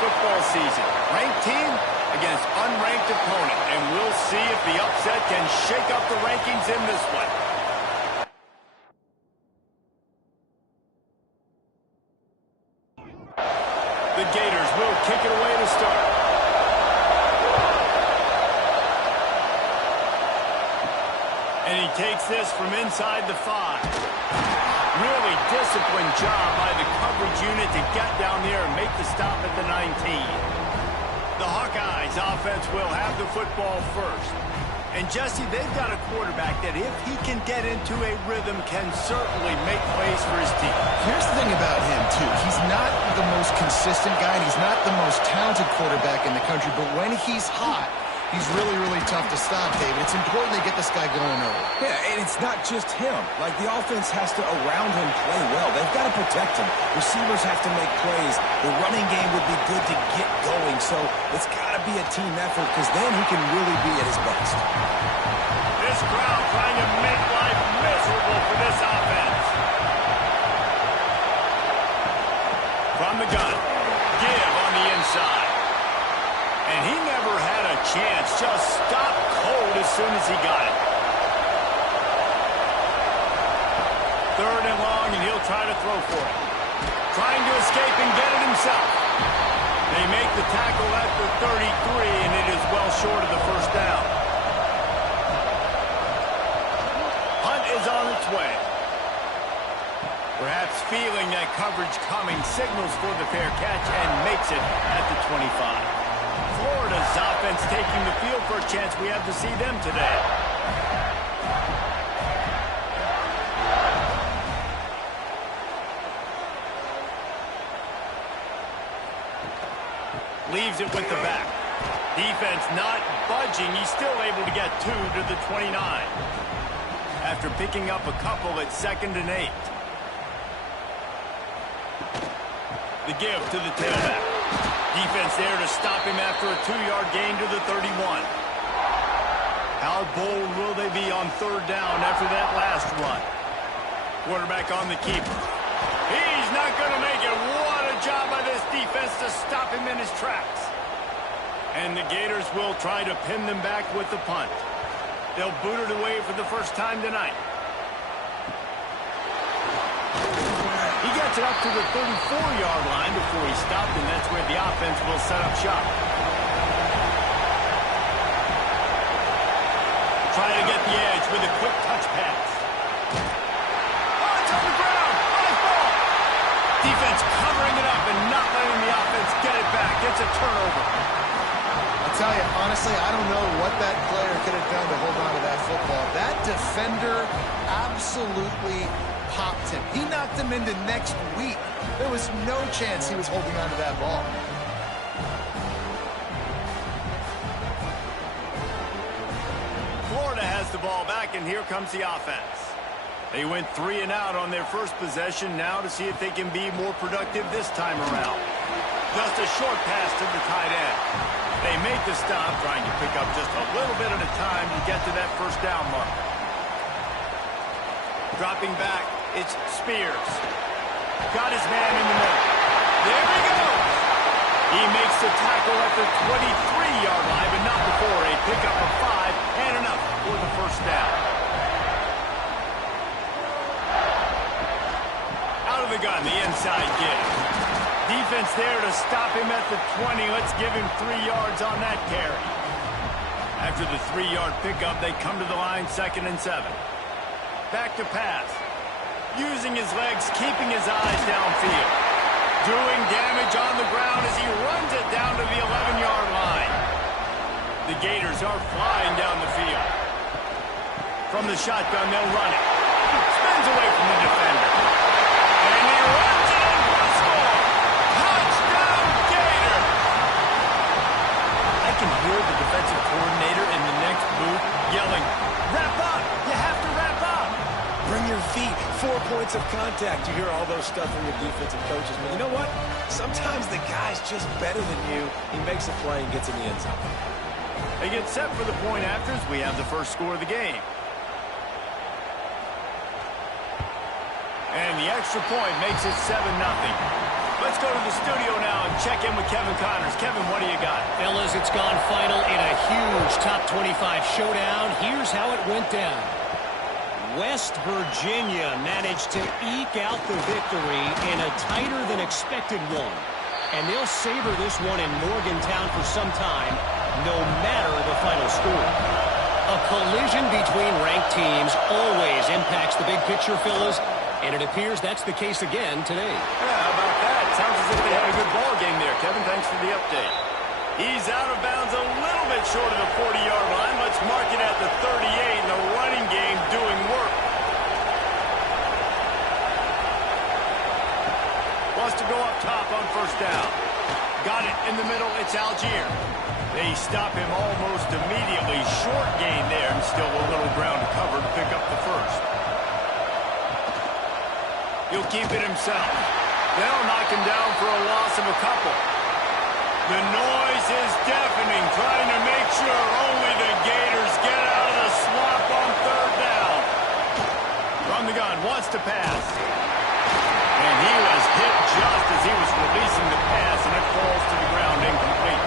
football season. Ranked team against unranked opponent. And we'll see if the upset can shake up the rankings in this one. The Gators will kick it away to start. And he takes this from inside the 5. Really disciplined job by the coverage unit to get down there and make the stop at the 19. The Hawkeyes offense will have the football first. And Jesse, they've got a quarterback that if he can get into a rhythm can certainly make plays for his team. Here's the thing about him, too. He's not the most consistent guy, and he's not the most talented quarterback in the country, but when he's hot, he's really, really tough to stop, David. It's important they get this guy going early. Yeah, and it's not just him. Like, the offense has to, around him, play well. They've got to protect him. Receivers have to make plays. The running game would be good to get going. So it's got to be a team effort because then he can really be at his best. This crowd trying to make life miserable for this offense. From the gun, give on the inside. And he never had a chance, just stopped cold as soon as he got it. 3rd and long, and he'll try to throw for it. Trying to escape and get it himself. They make the tackle at the 33, and it is well short of the first down. Hunt is on its way. Perhaps feeling that coverage coming, signals for the fair catch and makes it at the 25. Florida's offense taking the field for a chance we have to see them today. Leaves it with the back. Defense not budging. He's still able to get 2 to the 29. After picking up a couple at 2nd and 8. The give to the tailback. Defense there to stop him after a 2-yard gain to the 31. How bold will they be on 3rd down after that last run? Quarterback on the keeper. He's not going to make it. What a job by this defense to stop him in his tracks. And the Gators will try to pin them back with the punt. They'll boot it away for the first time tonight. He gets it up to the 34-yard line before he stopped, and that's where the offense will set up shop. Trying to get the edge with a quick touch pass. Oh, it's on the ground. Nice ball. Defense covering it up and not letting the offense get it back. It's a turnover. I'll tell you, honestly, I don't know what that player could have done to hold on to that football. That defender absolutely popped him. He knocked him into next week. There was no chance he was holding on to that ball. Florida has the ball back, and here comes the offense. They went 3 and out on their first possession, now to see if they can be more productive this time around. Just a short pass to the tight end. They make the stop, trying to pick up just a little bit at a time to get to that first down mark. Dropping back, it's Spears. Got his man in the middle. There he goes. He makes the tackle at the 23-yard line, but not before a pickup of 5 and enough for the first down. Out of the gun, the inside give. Defense there to stop him at the 20. Let's give him 3 yards on that carry. After the 3-yard pickup, they come to the line, 2nd and 7. Back to pass. Using his legs, keeping his eyes downfield. Doing damage on the ground as he runs it down to the 11-yard line. The Gators are flying down the field. From the shotgun, they'll run it. Spins away from the defender. And he runs it in for a score. Touchdown, Gator! I can hear the defensive coordinator in the next booth yelling, "Wrap up! You have to wrap up!" Bring your feet. 4 points of contact. You hear all those stuff from your defensive coaches. But you know what? Sometimes the guy's just better than you. He makes a play and gets in the end zone. They get set for the point after as we have the first score of the game. And the extra point makes it 7-0. Let's go to the studio now and check in with Kevin Connors. Kevin, what do you got? Fellas, it's gone final in a huge top 25 showdown. Here's how it went down. West Virginia managed to eke out the victory in a tighter-than-expected one. And they'll savor this one in Morgantown for some time, no matter the final score. A collision between ranked teams always impacts the big picture, fellas, and it appears that's the case again today. Yeah, how about that? Sounds as if they had a good ball game there, Kevin. Thanks for the update. He's out of bounds a little bit short of the 40-yard line. Let's mark it at the 38, and the running game doing work. Wants to go up top on first down. Got it in the middle. It's Algier. They stop him almost immediately. Short gain there, and still a little ground to cover to pick up the first. He'll keep it himself. They'll knock him down for a loss of a couple. The noise is deafening, trying to make sure only the Gators get out of the swamp on third down. From the gun, wants to pass. And he was hit just as he was releasing the pass, and it falls to the ground incomplete.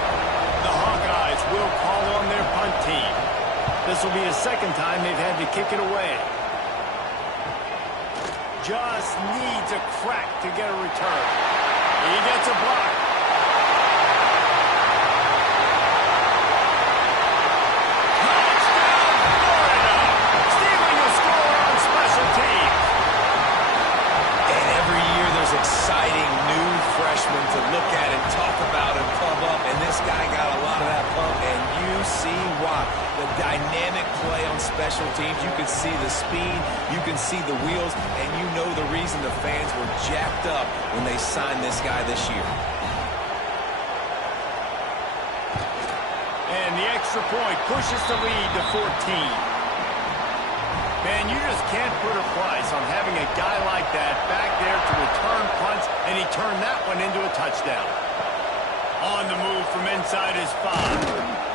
The Hawkeyes will call on their punt team. This will be the second time they've had to kick it away. Just needs a crack to get a return. He gets a block. Touchdown, Florida! Stealing a score on special teams. And every year there's exciting new freshmen to look at and talk about and pump up. And this guy got a lot of that pump, and you see why. The dynamic play on special teams. You can see the speed, you can see the wheels, and you know the reason the fans were jacked up when they signed this guy this year. And the extra point pushes the lead to 14. Man, you just can't put a price on having a guy like that back there to return punts, and he turned that one into a touchdown. On the move from inside his 5.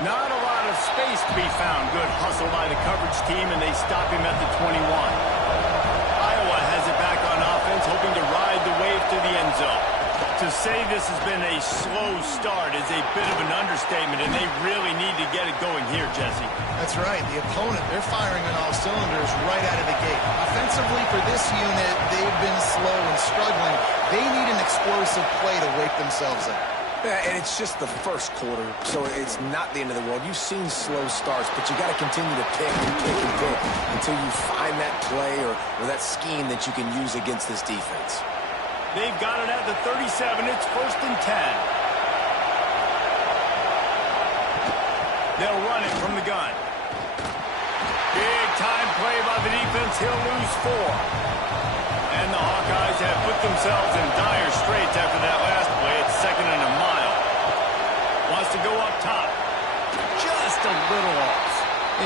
Not a lot of space to be found. Good hustle by the coverage team, and they stop him at the 21. Iowa has it back on offense, hoping to ride the wave to the end zone. To say this has been a slow start is a bit of an understatement, and they really need to get it going here, Jesse. That's right. The opponent, they're firing on all cylinders right out of the gate. Offensively, for this unit, they've been slow and struggling. They need an explosive play to wake themselves up. Yeah, and it's just the first quarter, so it's not the end of the world. You've seen slow starts, but you got to continue to pick and pick and pick until you find that play or that scheme that you can use against this defense. They've got it at the 37. It's 1st and 10. They'll run it from the gun. Big time play by the defense. He'll lose 4. And the Hawkeyes have put themselves in dire straits after that last play. It's 2nd and a mile. Wants to go up top. Just a little off.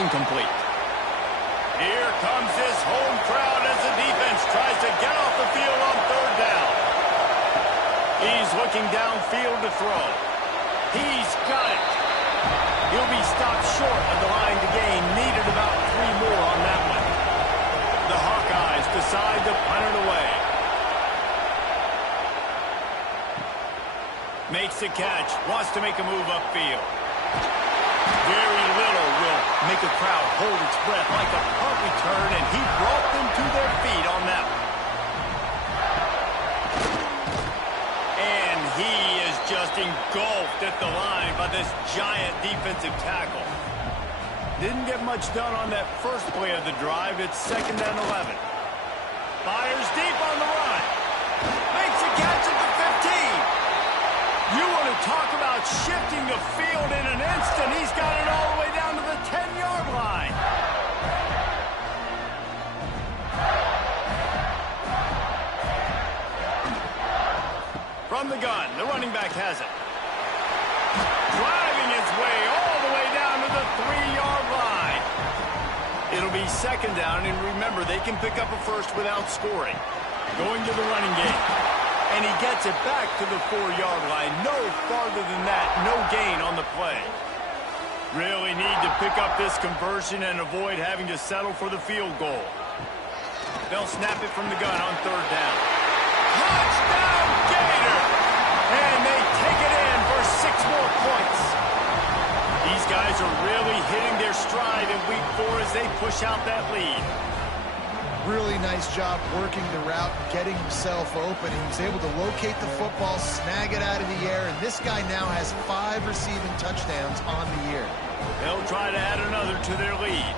Incomplete. Here comes this home crowd as the defense tries to get off the field on third down. He's looking downfield to throw. He's got it. He'll be stopped short of the line to gain. Needed about 3 more on that one. The Hawkeyes decide to punt it away. Makes the catch. Wants to make a move upfield. Very little will make a crowd hold its breath like a punt return, and he brought them to their feet on that one. And he is just engulfed at the line by this giant defensive tackle. Didn't get much done on that first play of the drive. It's 2nd and 11. Fires deep on the run. Makes a catch at the 15. You want to talk about shifting the field in an instant. He's got it all the way down to the 10-yard line. From the gun, the running back has it. Driving his way all the way down to the 3-yard line. It'll be 2nd down, and remember, they can pick up a first without scoring. Going to the running game. And he gets it back to the 4-yard line. No farther than that, no gain on the play. Really need to pick up this conversion and avoid having to settle for the field goal. They'll snap it from the gun on third down. Touchdown, Gator! And they finish out that lead. Really nice job working the route and getting himself open. He was able to locate the football, snag it out of the air, and this guy now has 5 receiving touchdowns on the year. They'll try to add another to their lead.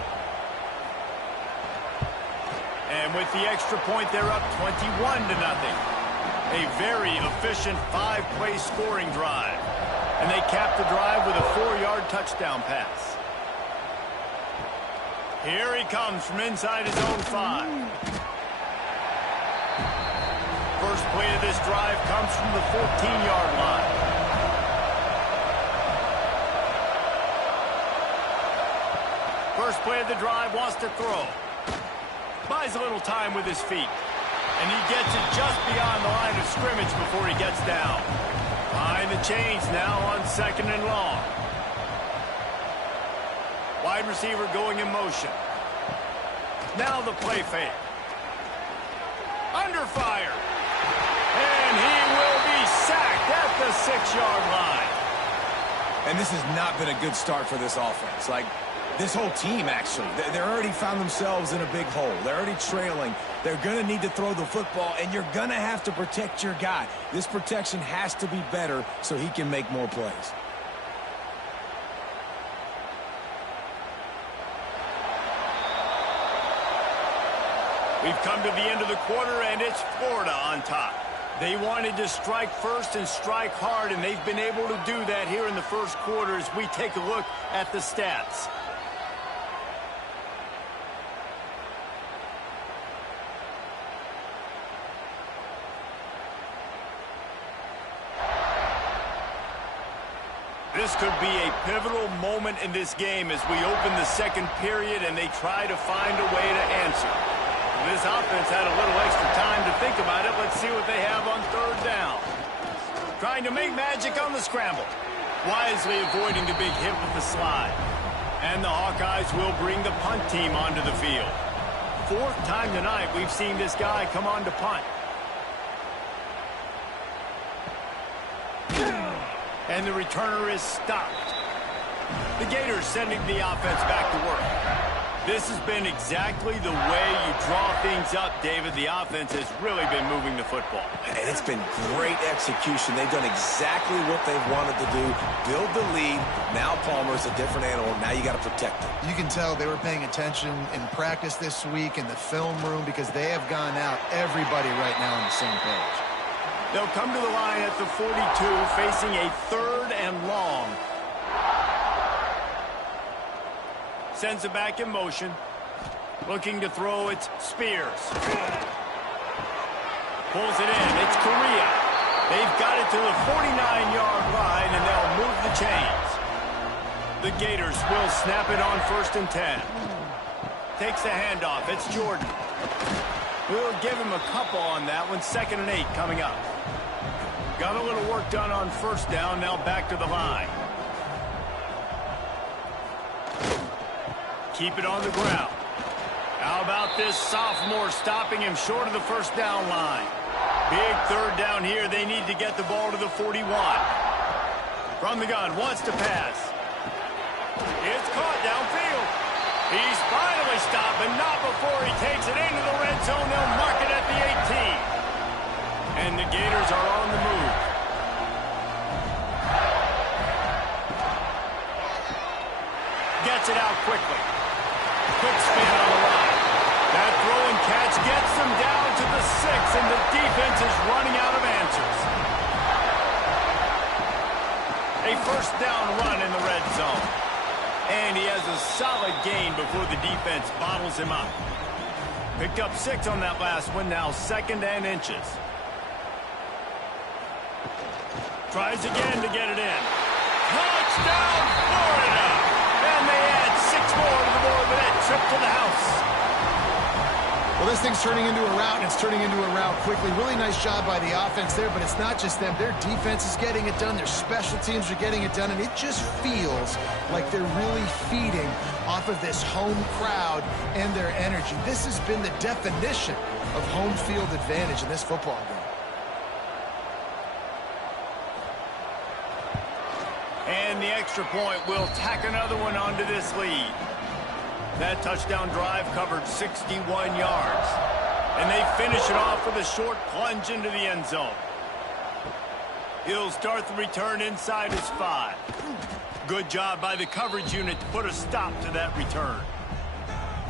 And with the extra point, they're up 21-0. A very efficient 5-play scoring drive. And they cap the drive with a 4-yard touchdown pass. Here he comes from inside his own 5. First play of this drive comes from the 14-yard line. First play of the drive, wants to throw. Buys a little time with his feet. And he gets it just beyond the line of scrimmage before he gets down. Behind the chains now on 2nd and long. Wide receiver going in motion. Now the play fake. Under fire. And he will be sacked at the 6-yard line. And this has not been a good start for this offense. Like, this whole team, actually. They're already found themselves in a big hole. They're already trailing. They're going to need to throw the football, and you're going to have to protect your guy. This protection has to be better so he can make more plays. We've come to the end of the quarter, and it's Florida on top. They wanted to strike first and strike hard, and they've been able to do that here in the first quarter as we take a look at the stats. This could be a pivotal moment in this game as we open the second period and they try to find a way to answer. This offense had a little extra time to think about it. Let's see what they have on 3rd down. Trying to make magic on the scramble. Wisely avoiding the big hit with the slide. And the Hawkeyes will bring the punt team onto the field. 4th time tonight we've seen this guy come on to punt. And the returner is stopped. The Gators sending the offense back to work. This has been exactly the way you draw things up, David. The offense has really been moving the football. And it's been great execution. They've done exactly what they've wanted to do. Build the lead. Now Palmer's a different animal. Now you got to protect him. You can tell they were paying attention in practice this week in the film room because they have gone out, everybody right now on the same page. They'll come to the line at the 42, facing a 3rd and long. Sends it back in motion. Looking to throw, it's Spears. Pulls it in, it's Correa. They've got it to the 49-yard line, and they'll move the chains. The Gators will snap it on 1st and 10. Takes the handoff, it's Jordan. We'll give him a couple on that one. 2nd and 8 coming up. Got a little work done on 1st down, now back to the line. Keep it on the ground. How about this sophomore stopping him short of the 1st down line? Big 3rd down here. They need to get the ball to the 41. From the gun, wants to pass. It's caught downfield. He's finally stopped, but not before he takes it into the red zone. They'll mark it at the 18. And the Gators are on the move. Gets it out quickly. Quick spin on the line. That throw and catch gets them down to the 6, and the defense is running out of answers. A 1st down run in the red zone. And he has a solid gain before the defense bottles him up. Picked up 6 on that last one, now 2nd and inches. Tries again to get it in. Touchdown, Florida! And they add 6 more to the board with that trip to the house. Well, this thing's turning into a rout, and it's turning into a rout quickly. Really nice job by the offense there, but it's not just them. Their defense is getting it done. Their special teams are getting it done, and it just feels like they're really feeding off of this home crowd and their energy. This has been the definition of home field advantage in this football game. And the extra point will tack another one onto this lead. That touchdown drive covered 61 yards. And they finish it off with a short plunge into the end zone. He'll start the return inside his 5. Good job by the coverage unit to put a stop to that return.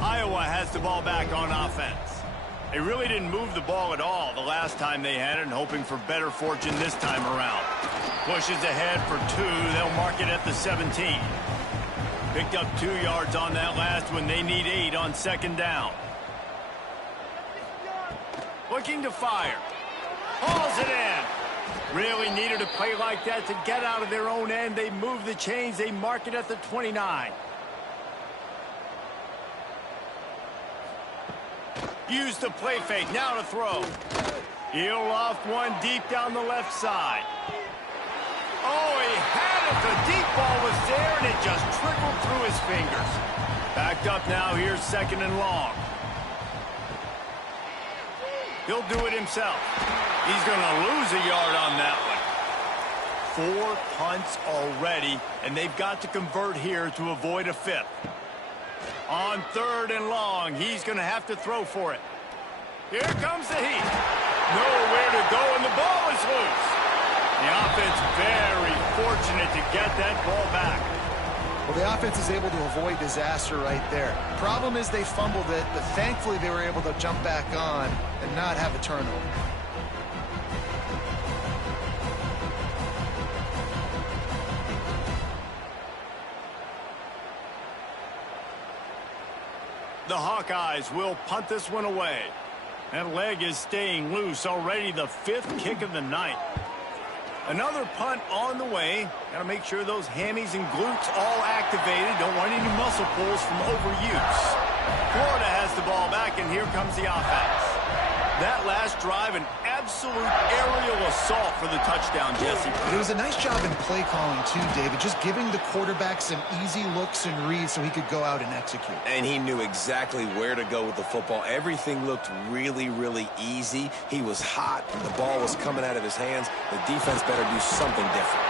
Iowa has the ball back on offense. They really didn't move the ball at all the last time they had it, and hoping for better fortune this time around. Pushes ahead for 2. They'll mark it at the 17. Picked up 2 yards on that last one. They need 8 on second down. Looking to fire. Hauls it in. Really needed a play like that to get out of their own end. They move the chains. They mark it at the 29. Use the play fake. Now to throw. He'll loft one deep down the left side. Oh, he had it. The deep ball was there, and it just trickled through his fingers. Backed up now. Here's second and long. He'll do it himself. He's going to lose a yard on that one. 4 punts already, and they've got to convert here to avoid a 5th. On third and long, he's going to have to throw for it. Here comes the heat. Nowhere to go, and the ball is loose. The offense very fortunate to get that ball back. Well, the offense is able to avoid disaster right there. Problem is they fumbled it, but thankfully they were able to jump back on and not have a turnover. The Hawkeyes will punt this one away. That leg is staying loose. Already the 5th kick of the night. Another punt on the way. Got to make sure those hammies and glutes all activated. Don't want any muscle pulls from overuse. Florida has the ball back, and here comes the offense. That last drive, an absolute aerial assault for the touchdown, Jesse. It was a nice job in play calling, too, David. Just giving the quarterback some easy looks and reads so he could go out and execute. And he knew exactly where to go with the football. Everything looked really, really easy. He was hot. The ball was coming out of his hands. The defense better do something different.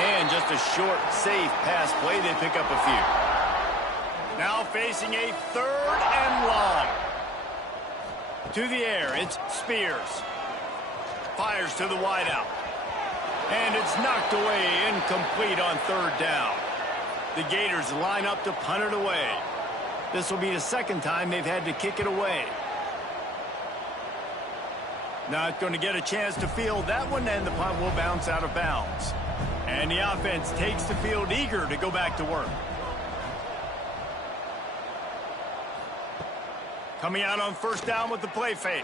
And just a short, safe pass play. They pick up a few. Now facing a third and long. To the air, it's Spears. Fires to the wideout. And it's knocked away, incomplete on third down. The Gators line up to punt it away. This will be the second time they've had to kick it away. Not going to get a chance to field that one, and the punt will bounce out of bounds. And the offense takes the field eager to go back to work. Coming out on first down with the play fake.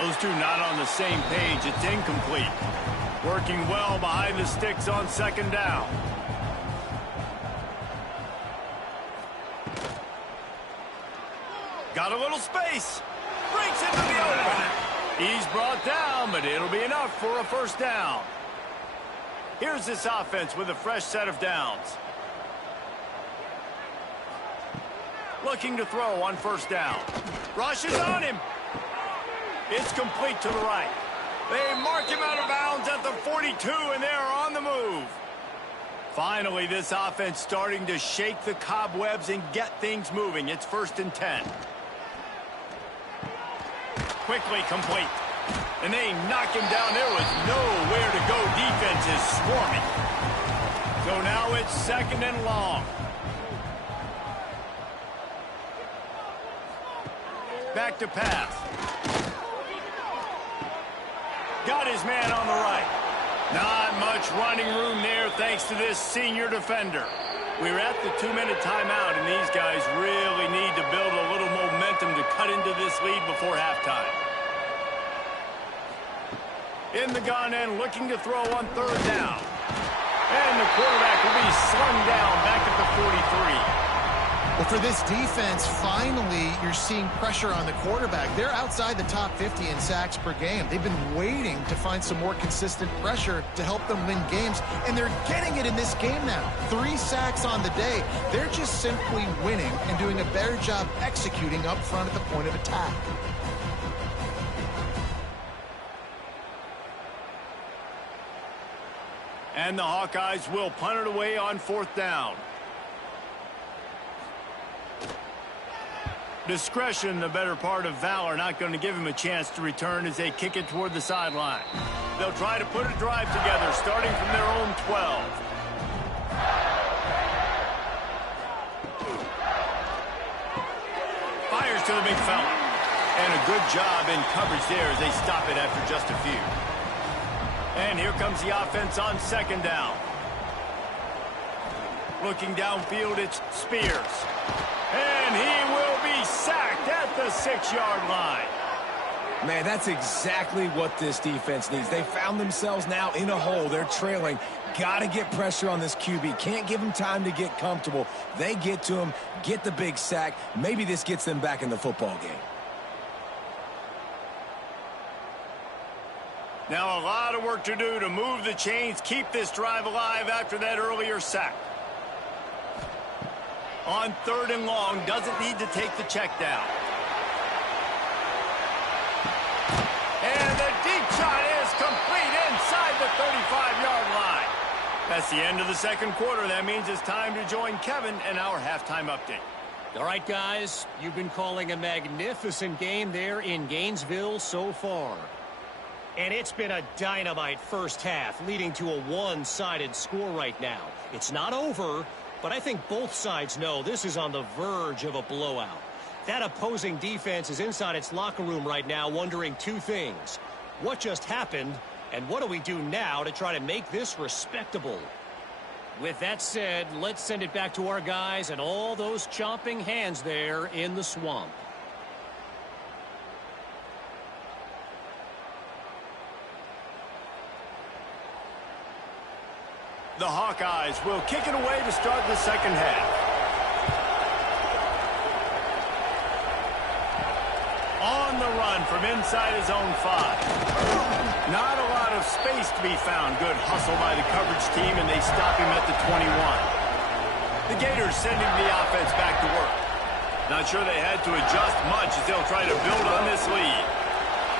Those two not on the same page. It's incomplete. Working well behind the sticks on second down. Got a little space. Breaks into the open. He's brought down, but it'll be enough for a first down. Here's this offense with a fresh set of downs. Looking to throw on first down. Rushes on him. It's complete to the right. They mark him out of bounds at the 42, and they're on the move. Finally, this offense starting to shake the cobwebs and get things moving. It's 1st and 10. Quickly complete. And they knock him down. There was nowhere to go. Defense is swarming. So now it's 2nd and long. Back to pass. Got his man on the right. Not much running room there thanks to this senior defender. We're at the 2-minute timeout, and these guys really need to build a little momentum to cut into this lead before halftime. In the gun and looking to throw on third down. And the quarterback will be slung down back at the 43. Well, for this defense, finally, you're seeing pressure on the quarterback. They're outside the top 50 in sacks per game. They've been waiting to find some more consistent pressure to help them win games, and they're getting it in this game now. 3 sacks on the day. They're just simply winning and doing a better job executing up front at the point of attack. And the Hawkeyes will punt it away on 4th down. Discretion, the better part of valor, not going to give him a chance to return as they kick it toward the sideline. They'll try to put a drive together, starting from their own 12. Fires to the big fella. And a good job in coverage there as they stop it after just a few. And here comes the offense on second down. Looking downfield, it's Spears. And he will be sacked at the 6-yard line. Man, that's exactly what this defense needs. They found themselves now in a hole. They're trailing. Got to get pressure on this QB. Can't give him time to get comfortable. They get to him, get the big sack. Maybe this gets them back in the football game. Now a lot of work to do to move the chains, keep this drive alive after that earlier sack. On 3rd and long, doesn't need to take the check down. And the deep shot is complete inside the 35-yard line. That's the end of the second quarter. That means it's time to join Kevin in our halftime update. All right, guys, you've been calling a magnificent game there in Gainesville so far. And it's been a dynamite first half, leading to a one-sided score right now. It's not over, but I think both sides know this is on the verge of a blowout. That opposing defense is inside its locker room right now wondering two things. What just happened, and what do we do now to try to make this respectable? With that said, let's send it back to our guys and all those chomping hands there in the swamp. The Hawkeyes will kick it away to start the second half. On the run from inside his own 5. Not a lot of space to be found. Good hustle by the coverage team, and they stop him at the 21. The Gators sending the offense back to work. Not sure they had to adjust much as they'll try to build on this lead.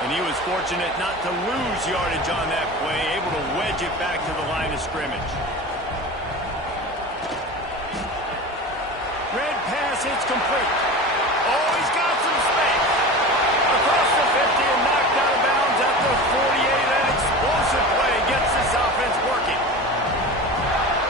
And he was fortunate not to lose yardage on that play, able to wedge it back to the line of scrimmage. Red pass, it's complete. Oh, he's got some space. Across the 50 and knocked out of bounds at the 48. An explosive play gets this offense working.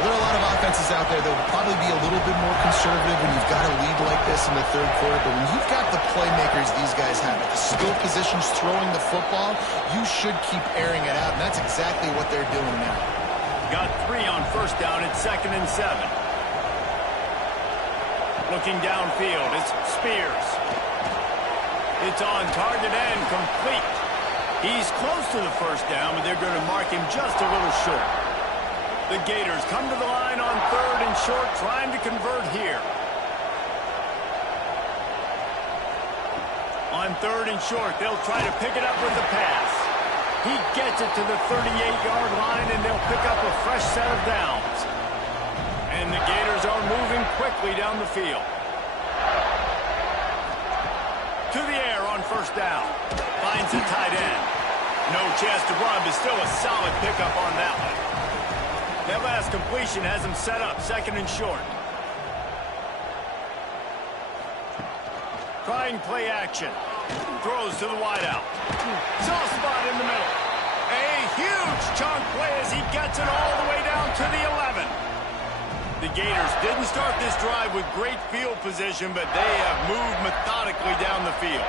There are a lot of offenses out there that will probably be a little bit more conservative when you've got a lead like this in the third quarter. But when you've got the playmakers these guys have, the skill positions throwing the football, you should keep airing it out. And that's exactly what they're doing now. Got 3 on first down at 2nd and 7. Looking downfield, it's Spears. It's on target and complete. He's close to the first down, but they're going to mark him just a little short. The Gators come to the line on 3rd and short, trying to convert here. On 3rd and short, they'll try to pick it up with the pass. He gets it to the 38-yard line, and they'll pick up a fresh set of downs. And the Gators are moving quickly down the field. To the air on first down. Finds the tight end. No chance to run, but still a solid pickup on that one. That last completion has him set up 2nd and short. Trying play action. Throws to the wideout. Soft spot in the middle. A huge chunk play as he gets it all the way down to the 11. The Gators didn't start this drive with great field position, but they have moved methodically down the field.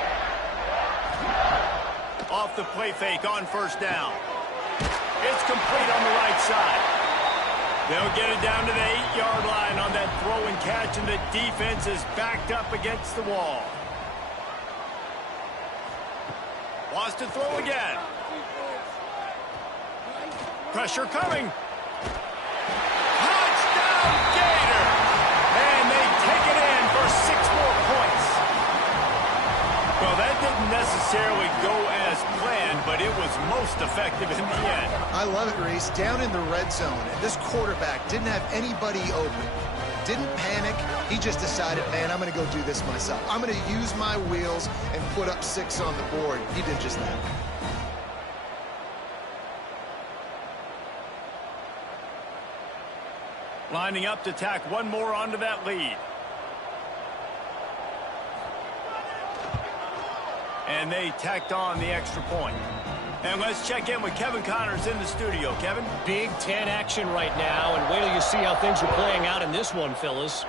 Off the play fake on first down. It's complete on the right side. They'll get it down to the 8-yard line on that throw and catch, and the defense is backed up against the wall. Wants to throw again. Pressure coming. Touchdown, Gator! And they take it in for 6 more points. Well, that didn't necessarily go as planned, but it was most effective in the end. I love it, Reese. Down in the red zone, and this quarterback didn't have anybody open. Didn't panic. He just decided, man, I'm going to go do this myself. I'm going to use my wheels and put up 6 on the board. He did just that. Lining up to tack one more onto that lead. And they tacked on the extra point. And let's check in with Kevin Connors in the studio. Kevin? Big Ten action right now, and wait till you see how things are playing out in this one, Phyllis.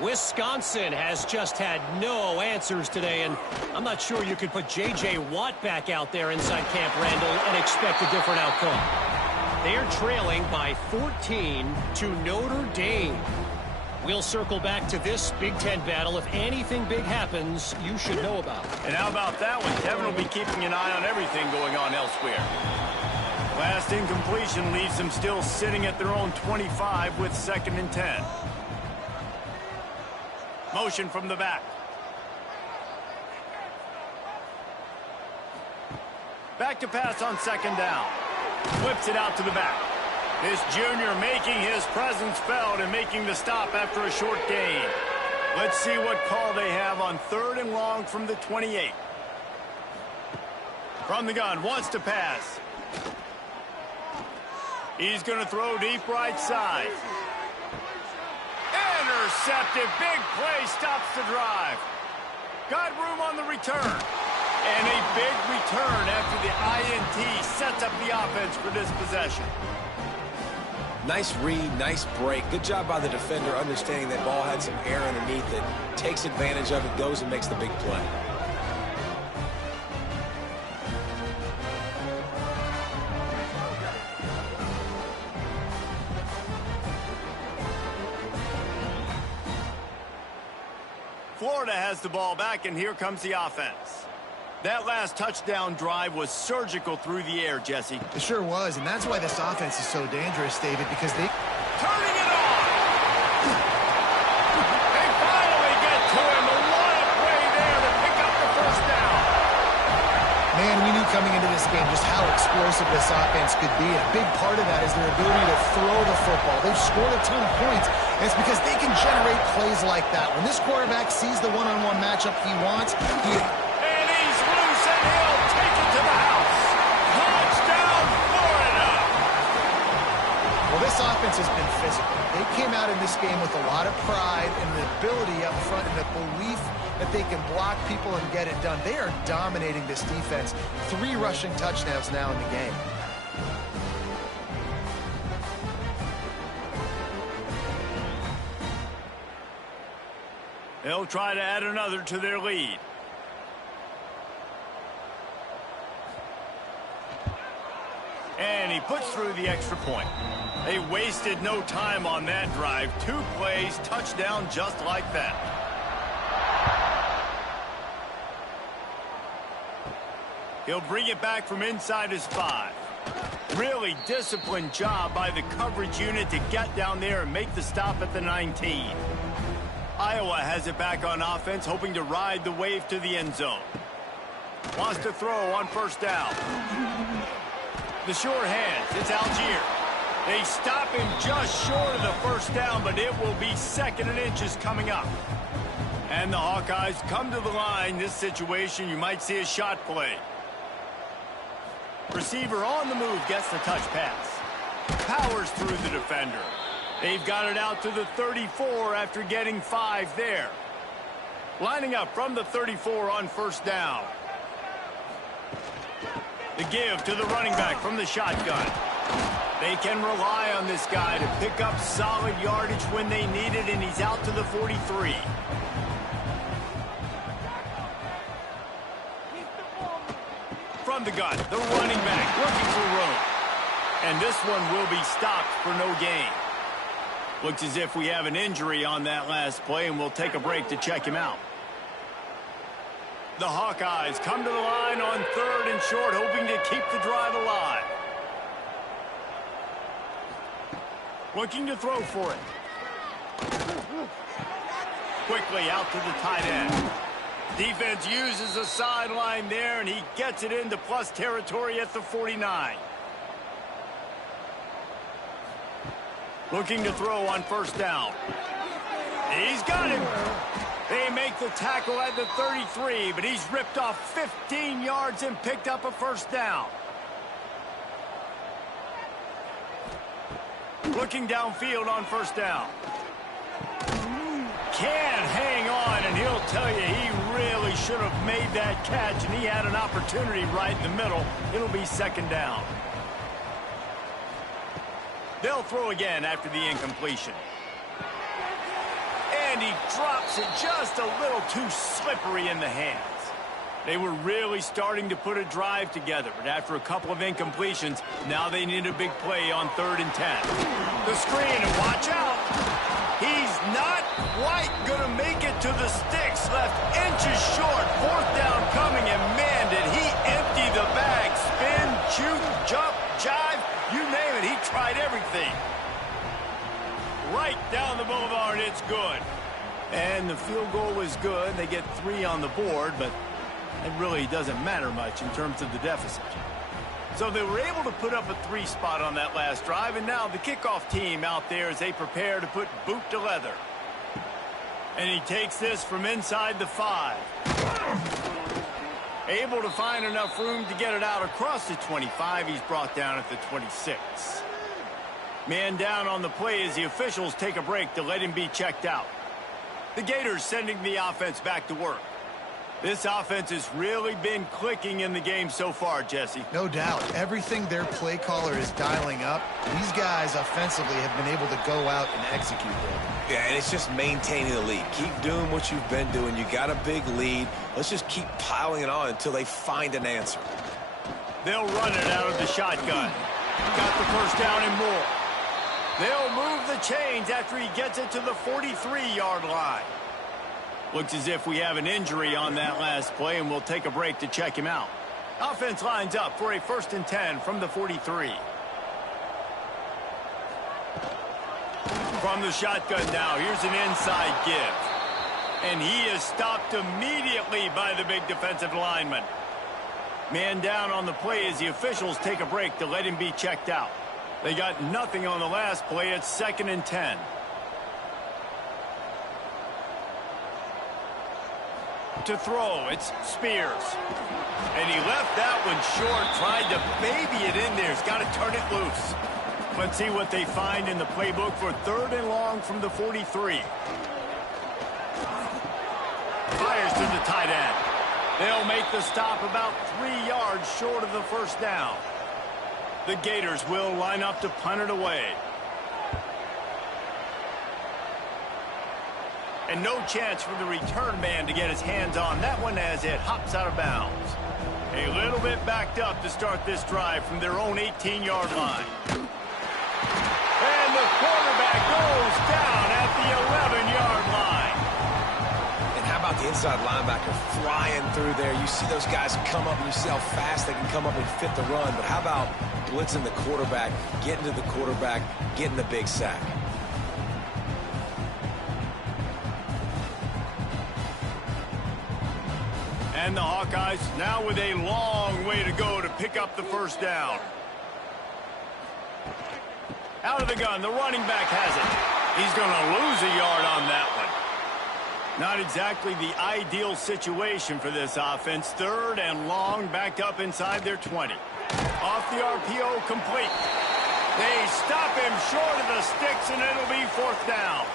Wisconsin has just had no answers today, and I'm not sure you could put J.J. Watt back out there inside Camp Randall and expect a different outcome. They're trailing by 14 to Notre Dame. We'll circle back to this Big Ten battle. If anything big happens, you should know about it. And how about that one? Kevin will be keeping an eye on everything going on elsewhere. Last incompletion leaves them still sitting at their own 25 with 2nd and 10. Motion from the back. Back to pass on 2nd down. Whips it out to the back. This junior making his presence felt and making the stop after a short gain. Let's see what call they have on 3rd and long from the 28. From the gun, wants to pass. He's going to throw deep right side. Intercepted. Big play stops the drive. Got room on the return. And a big return after the INT sets up the offense for this possession. Nice read, nice break. Good job by the defender understanding that ball had some air underneath it. Takes advantage of it, goes and makes the big play. Florida has the ball back, and here comes the offense. That last touchdown drive was surgical through the air, Jesse. It sure was, and that's why this offense is so dangerous, David, because they... Turning it on! They finally get to him. What a play there to pick up the 1st down. Man, we knew coming into this game just how explosive this offense could be. A big part of that is their ability to throw the football. They've scored a ton of points, and it's because they can generate plays like that. When this quarterback sees the one-on-one matchup he wants, he... He'll take it to the house. Touchdown, Florida. Well, this offense has been physical. They came out in this game with a lot of pride and the ability up front and the belief that they can block people and get it done. They are dominating this defense. 3 rushing touchdowns now in the game. They'll try to add another to their lead. And he puts through the extra point. They wasted no time on that drive. 2 plays, touchdown just like that. He'll bring it back from inside his 5. Really disciplined job by the coverage unit to get down there and make the stop at the 19. Iowa has it back on offense, hoping to ride the wave to the end zone. Wants to throw on 1st down. The short hands, it's Algier. They stop him just short of the 1st down, but it will be 2nd and inches coming up. And the Hawkeyes come to the line. This situation, you might see a shot play. Receiver on the move gets the touch pass. Powers through the defender. They've got it out to the 34 after getting 5 there. Lining up from the 34 on 1st down. The give to the running back from the shotgun. They can rely on this guy to pick up solid yardage when they need it, and he's out to the 43. From the gun, the running back looking for room. And this one will be stopped for no gain. Looks as if we have an injury on that last play, and we'll take a break to check him out. The Hawkeyes come to the line on 3rd and short, hoping to keep the drive alive. Looking to throw for it. Quickly out to the tight end. Defense uses a sideline there, and he gets it into plus territory at the 49. Looking to throw on 1st down. He's got him. They make the tackle at the 33, but he's ripped off 15 yards and picked up a 1st down. Looking downfield on 1st down. Can't hang on, and he'll tell you he really should have made that catch, and he had an opportunity right in the middle. It'll be second down. They'll throw again after the incompletion. And he drops it just a little too slippery in the hands. They were really starting to put a drive together, but after a couple of incompletions, now they need a big play on 3rd and 10. The screen, and watch out. He's not quite going to make it to the sticks, left inches short. 4th down coming, and man, did he empty the bag. Spin, shoot, jump, jive, you name it. He tried everything. Right down the boulevard, it's good. And the field goal was good. They get 3 on the board, but it really doesn't matter much in terms of the deficit. So they were able to put up a 3 spot on that last drive, and now the kickoff team out there as they prepare to put boot to leather. And he takes this from inside the 5. Able to find enough room to get it out across the 25. He's brought down at the 26. Man down on the play as the officials take a break to let him be checked out. The Gators sending the offense back to work. This offense has really been clicking in the game so far, Jesse. No doubt. Everything their play caller is dialing up, these guys offensively have been able to go out and execute them. Yeah, and it's just maintaining the lead. Keep doing what you've been doing. You got a big lead. Let's just keep piling it on until they find an answer. They'll run it out of the shotgun. Got the first down and more. They'll move the chains after he gets it to the 43-yard line. Looks as if we have an injury on that last play, and we'll take a break to check him out. Offense lines up for a 1st and 10 from the 43. From the shotgun now, here's an inside give. And he is stopped immediately by the big defensive lineman. Man down on the play as the officials take a break to let him be checked out. They got nothing on the last play. It's 2nd and 10. To throw, it's Spears. And he left that one short, tried to baby it in there. He's got to turn it loose. Let's see what they find in the playbook for 3rd and long from the 43. Fires to the tight end. They'll make the stop about 3 yards short of the first down. The Gators will line up to punt it away. And no chance for the return man to get his hands on that one as it hops out of bounds. A little bit backed up to start this drive from their own 18-yard line. And the quarterback goes down at the 11-yard line. And how about the inside linebacker flying through there? You see those guys come up, and you see how fast they can come up and fit the run. But how about blitzing the quarterback, getting to the quarterback, getting the big sack? And the Hawkeyes now with a long way to go to pick up the first down. Out of the gun, the running back has it. He's going to lose a yard on that one. Not exactly the ideal situation for this offense. 3rd and long, backed up inside their 20. Off the RPO, complete. They stop him short of the sticks, and it'll be 4th down.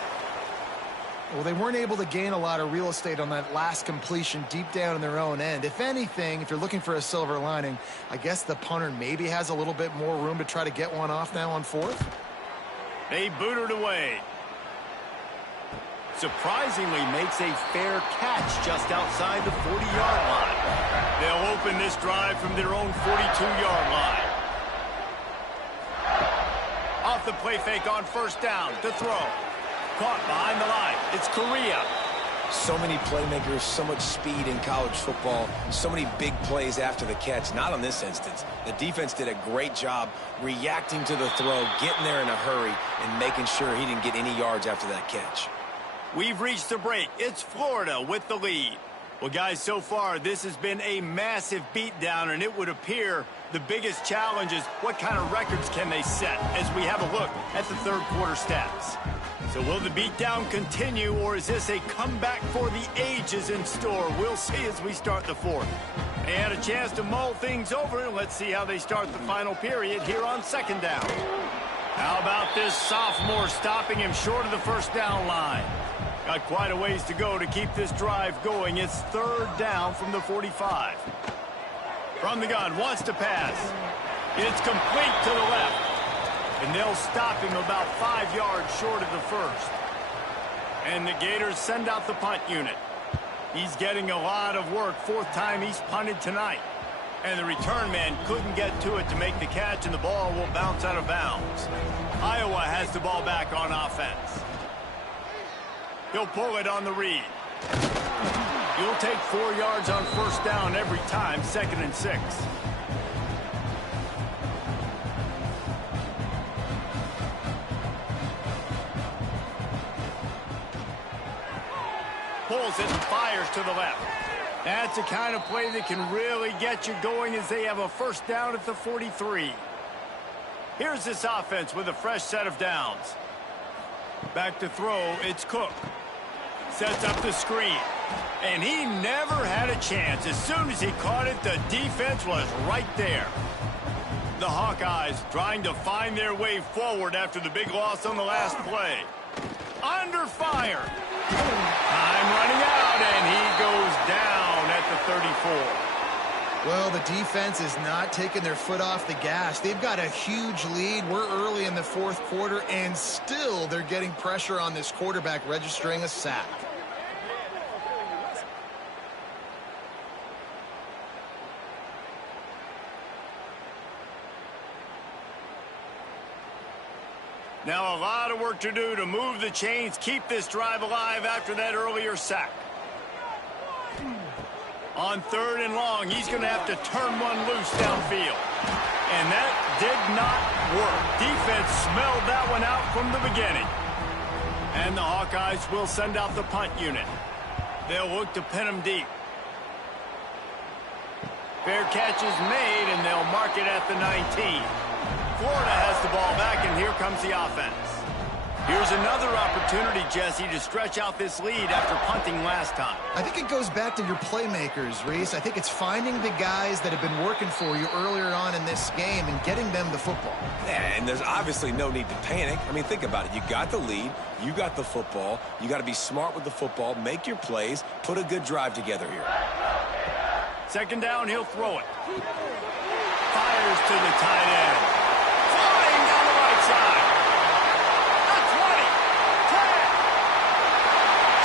Well, they weren't able to gain a lot of real estate on that last completion deep down in their own end. If anything, if you're looking for a silver lining, I guess the punter maybe has a little bit more room to try to get one off now on 4th. They boot it away. Surprisingly makes a fair catch just outside the 40-yard line. They'll open this drive from their own 42-yard line. Off the play fake on 1st down to throw. Caught behind the line. It's Correa. So many playmakers, so much speed in college football, so many big plays after the catch. Not on this instance. The defense did a great job reacting to the throw, getting there in a hurry, and making sure he didn't get any yards after that catch. We've reached the break. It's Florida with the lead. Well, guys, so far this has been a massive beatdown, and it would appear the biggest challenge is what kind of records can they set as we have a look at the 3rd quarter stats. So will the beatdown continue, or is this a comeback for the ages in store? We'll see as we start the 4th. They had a chance to mull things over, and let's see how they start the final period here on 2nd down. How about this sophomore stopping him short of the first down line? Got quite a ways to go to keep this drive going. It's third down from the 45. From the gun, wants to pass. It's complete to the left. And they'll stop him about 5 yards short of the first. And the Gators send out the punt unit. He's getting a lot of work. Fourth time he's punted tonight. And the return man couldn't get to it to make the catch, and the ball will bounce out of bounds. Iowa has the ball back on offense. He'll pull it on the read. You'll take 4 yards on first down every time, 2nd and 6. Pulls it and fires to the left. That's the kind of play that can really get you going as they have a first down at the 43. Here's this offense with a fresh set of downs. Back to throw, it's Cook. Sets up the screen. And he never had a chance. As soon as he caught it, the defense was right there. The Hawkeyes trying to find their way forward after the big loss on the last play. Under fire. Time running out, and he goes down at the 34. Well, the defense is not taking their foot off the gas. They've got a huge lead. We're early in the fourth quarter, and still they're getting pressure on this quarterback, registering a sack. Now a lot of work to do to move the chains, keep this drive alive after that earlier sack. On 3rd and long, he's going to have to turn one loose downfield. And that did not work. Defense smelled that one out from the beginning. And the Hawkeyes will send out the punt unit. They'll look to pin him deep. Fair catch is made, and they'll mark it at the 19. Florida has the ball back, and here comes the offense. Here's another opportunity, Jesse, to stretch out this lead after punting last time. I think it goes back to your playmakers, Reese. I think it's finding the guys that have been working for you earlier on in this game and getting them the football. Yeah, and there's obviously no need to panic. I mean, think about it. You got the lead. You got the football. You got to be smart with the football. Make your plays. Put a good drive together here. 2nd down, he'll throw it. Fires to the tight end. Flying down the right side. The 20. 10.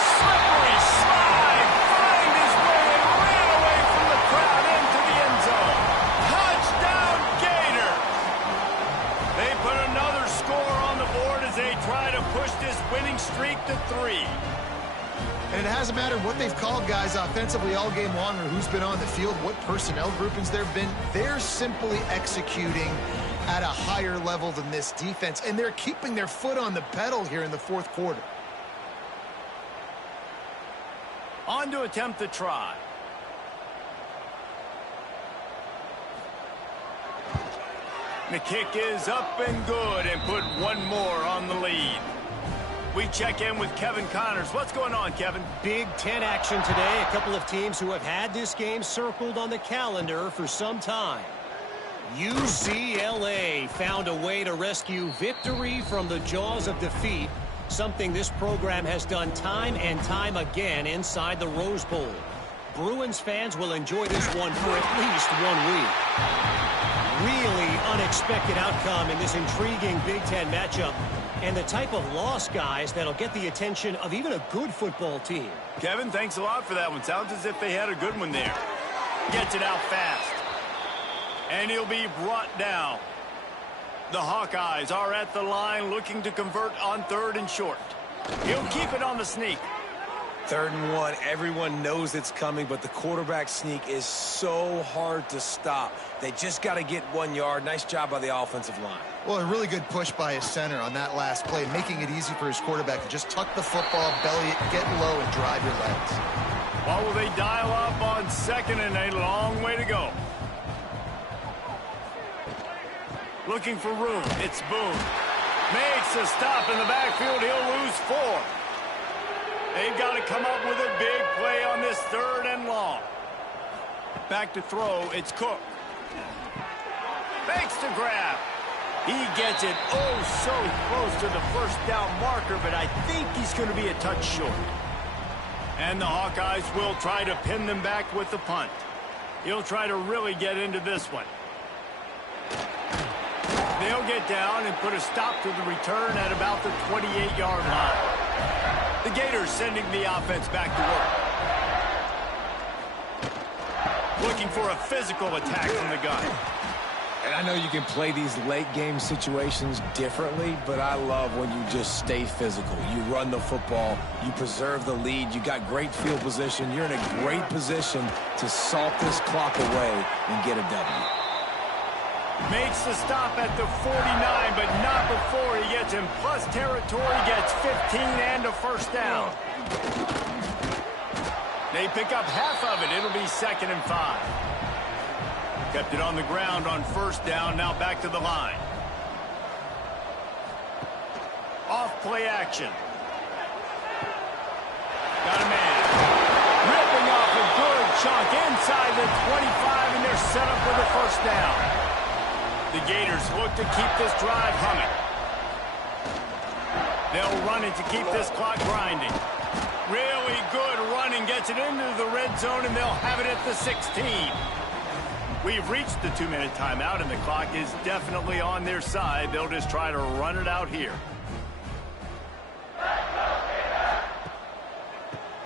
Slippery slide. Find his way and ran away from the crowd into the end zone. Touchdown, Gator. They put another score on the board as they try to push this winning streak to 3. And it hasn't mattered what they've called guys offensively all game long or who's been on the field, what personnel groupings there have been. They're simply executing at a higher level than this defense, and they're keeping their foot on the pedal here in the fourth quarter. On to attempt the try. The kick is up and good, and put one more on the lead. We check in with Kevin Connors. What's going on, Kevin? Big Ten action today. A couple of teams who have had this game circled on the calendar for some time. UCLA found a way to rescue victory from the jaws of defeat, something this program has done time and time again inside the Rose Bowl. Bruins fans will enjoy this one for at least 1 week. Really unexpected outcome in this intriguing Big Ten matchup, and the type of loss, guys, that'll get the attention of even a good football team. Kevin, thanks a lot for that one. Sounds as if they had a good one there. Gets it out fast. And he'll be brought down. The Hawkeyes are at the line looking to convert on 3rd and short. He'll keep it on the sneak. 3rd and 1, everyone knows it's coming, but the quarterback sneak is so hard to stop. They just got to get 1 yard. Nice job by the offensive line. Well, a really good push by his center on that last play, making it easy for his quarterback to just tuck the football, belly it, get low, and drive your legs. Well, will they dial up on 2nd and a long way to go? Looking for room. It's Boone. Makes a stop in the backfield. He'll lose 4. They've got to come up with a big play on this 3rd and long. Back to throw. It's Cook. Fakes to grab. He gets it so close to the first down marker, but I think he's going to be a touch short. And the Hawkeyes will try to pin them back with the punt. He'll try to really get into this one. They'll get down and put a stop to the return at about the 28-yard line. The Gators sending the offense back to work. Looking for a physical attack from the gun. And I know you can play these late-game situations differently, but I love when you just stay physical. You run the football, you preserve the lead, you got great field position, you're in a great position to salt this clock away and get a W. Makes the stop at the 49, but not before he gets in plus territory, gets 15 and a first down. They pick up half of it. It'll be 2nd and 5. Kept it on the ground on first down, now back to the line. Off play action. Got a man. Ripping off a good chunk inside the 25, and they're set up for the first down. The Gators look to keep this drive humming. They'll run it to keep this clock grinding. Really good running, gets it into the red zone, and they'll have it at the 16. We've reached the 2-minute timeout, and the clock is definitely on their side. They'll just try to run it out here.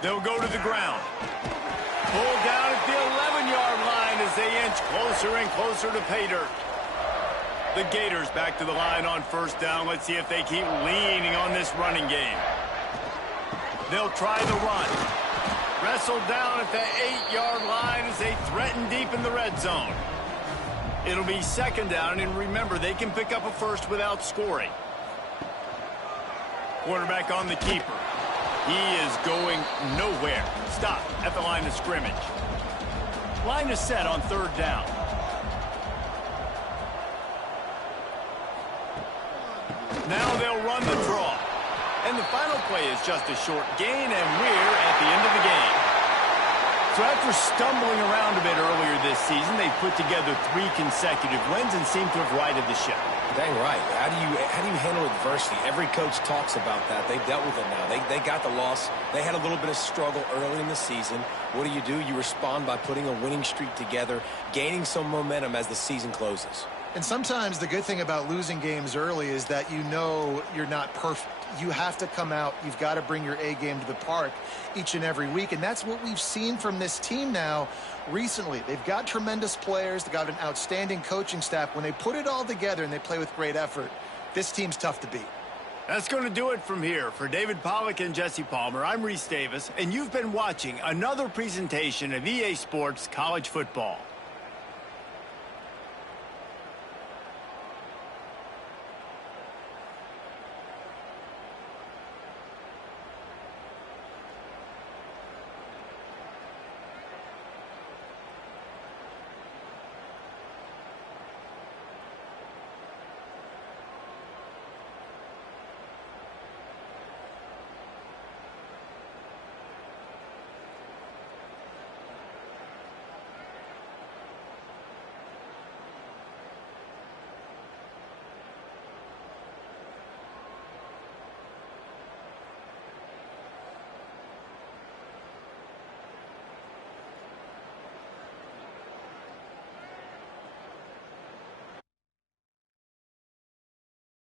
They'll go to the ground. Pulled down at the 11-yard line as they inch closer and closer to pay dirt. The Gators back to the line on first down. Let's see if they keep leaning on this running game. They'll try the run. Wrestled down at the 8-yard line as they threaten deep in the red zone. It'll be 2nd down, and remember, they can pick up a first without scoring. Quarterback on the keeper. He is going nowhere. Stop at the line of scrimmage. Line is set on 3rd down. Now they'll run the draw. And the final play is just a short gain, and we're at the end of the game. So after stumbling around a bit earlier this season, they put together 3 consecutive wins and seem to have righted the ship. Dang right. How do you handle adversity? Every coach talks about that. They've dealt with it now. They got the loss. They had a little bit of struggle early in the season. What do? You respond by putting a winning streak together, gaining some momentum as the season closes. And sometimes the good thing about losing games early is that you know you're not perfect. You have to come out. You've got to bring your A game to the park each and every week. And that's what we've seen from this team now recently. They've got tremendous players. They've got an outstanding coaching staff. When they put it all together and they play with great effort, this team's tough to beat. That's going to do it from here. For David Pollack and Jesse Palmer, I'm Reese Davis, and you've been watching another presentation of EA Sports College Football.